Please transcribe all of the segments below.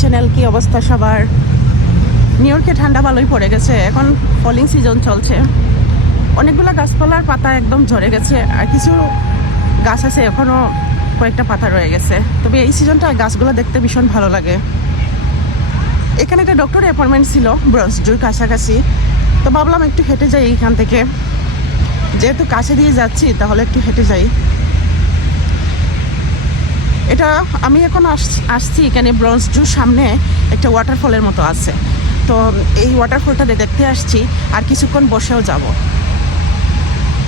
Channel, কি অবস্থা সবার? নিউ ইয়র্কে ঠান্ডা ভালোই পড়ে গেছে, এখন ফলিং সিজন চলছে। অনেকগুলো গাছপালার পাতা একদম ঝরে গেছে, আর কিছু গাছ আছে এখনও কয়েকটা পাতা রয়ে গেছে। তবে এই সিজনটা গাছগুলো দেখতে ভীষণ ভালো লাগে। এখানে একটা ডক্টরের অ্যাপয়েন্টমেন্ট ছিল ব্রঞ্জ জুর কাছাকাছি, তো ভাবলাম একটু হেঁটে যাই এইখান থেকে, যেহেতু কাছে দিয়ে যাচ্ছি তাহলে একটু হেঁটে যাই। এটা আমি এখন আসছি এখানে ব্রঞ্জ জুর সামনে একটা ওয়াটারফলের মতো আছে, তো এই ওয়াটারফলটা দেখতে আসছি আর কিছুক্ষণ বসেও যাব।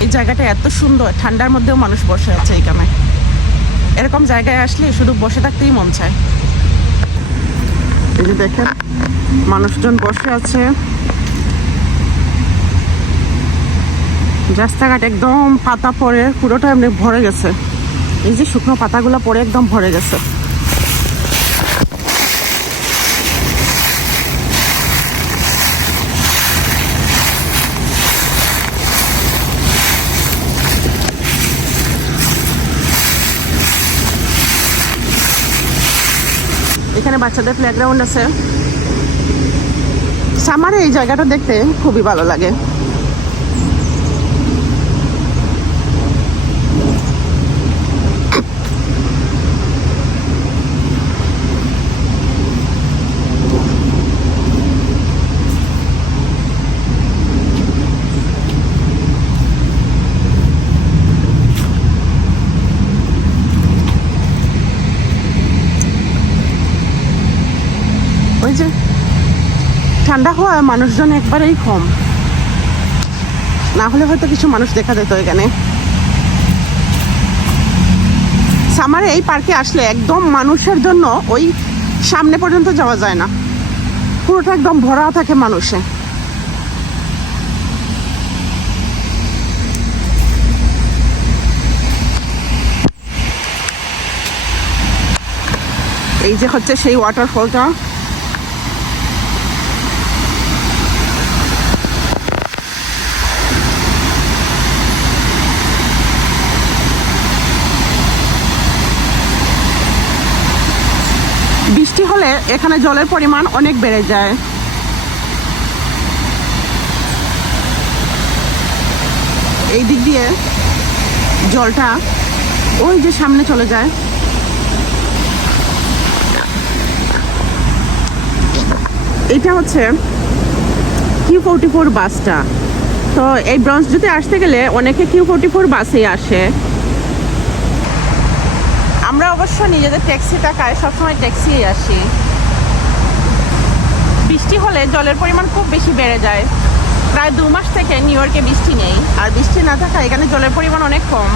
এই জায়গাটা এত সুন্দর, ঠান্ডার মধ্যেও মানুষ বসে আছে এখানে। এরকম জায়গায় আসলে শুধু বসে থাকতেই মন চায়। এই যে দেখেন মানুষজন বসে আছে, রাস্তাঘাট একদম পাতা পড়ে পুরোটা এমনি ভরে গেছে। এই যে শুকনো পাতাগুলো পড়ে একদম ভরে গেছে। এখানে বাচ্চাদের প্লেগ্রাউন্ড আছে। সামারে এই জায়গাটা দেখতে খুবই ভালো লাগে। ওই যে ঠান্ডা হওয়ায় মানুষজন একবারেই কম, না হলে হয়তো কিছু মানুষ দেখা যেত এখানে। সামারে এই পার্কে আসলে একদম মানুষের জন্য ওই সামনে পর্যন্ত যাওয়া যায় না, পুরোটা একদম ভরা থাকে মানুষে। এই যে হচ্ছে সেই ওয়াটারফলটা। বৃষ্টি হলে এখানে জলের পরিমাণ অনেক বেড়ে যায়। এই দিক দিয়ে জলটা ওই যে সামনে চলে যায়। এটা হচ্ছে Q44 বাসটা। তো এই ব্রঞ্জ যদি আসতে গেলে অনেকে Q44 বাসে আসে। আমরা অবশ্য নিজেদের ট্যাক্সি টাকায় সবসময় ট্যাক্সি আসি। বৃষ্টি হলে জলের পরিমাণ খুব বেশি বেড়ে যায়। প্রায় 2 মাস থেকে নিউ ইয়র্কে বৃষ্টি নেই, আর বৃষ্টি না থাকায় এখানে জলের পরিমাণ অনেক কম।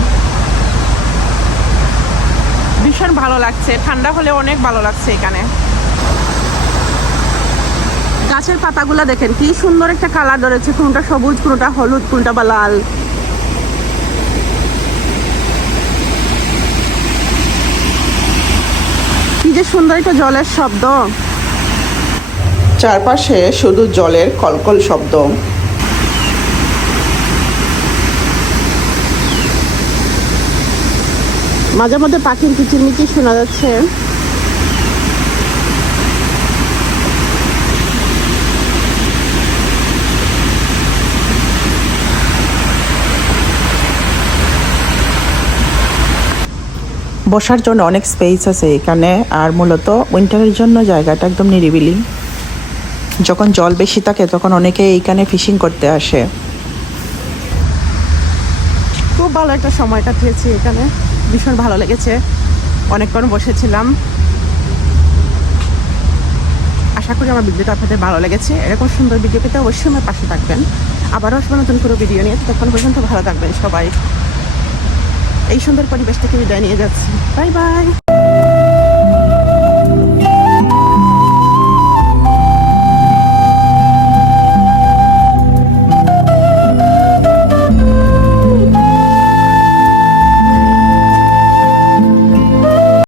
ভীষণ ভালো লাগছে, ঠান্ডা হলে অনেক ভালো লাগছে এখানে। গাছের পাতাগুলা দেখেন কি সুন্দর একটা কালার ধরেছে, কোনটা সবুজ, কোনটা হলুদ, কোনটা বা লাল। কি যে সুন্দর একটা জলের শব্দ, চারপাশে শুধু জলের কলকল শব্দ। মাঝে মধ্যে পাখির কিচিরমিচির শোনা যাচ্ছে। বসার জন্য অনেক স্পেস আছে এখানে, আর মূলত উইন্টারের জন্য জায়গাটা একদম নিরিবিলি। যখন জল বেশি থাকে তখন অনেকে এইখানে ফিশিং করতে আসে। খুব ভালো একটা সময় কাটিয়েছি এখানে, ভীষণ ভালো লেগেছে, অনেকক্ষণ বসেছিলাম। আশা করি আমার ভিডিওটা আপনাদের ভালো লেগেছে। এরকম সুন্দর ভিডিও পেতে অবশ্যই আমার পাশে থাকবেন। আবারও আসবো নতুন কোনো ভিডিও নিয়ে, তখন পর্যন্ত ভালো থাকবেন সবাই। এই সুন্দর পরিবেশ থেকে বিদায় নিয়ে যাচ্ছি। Bye bye.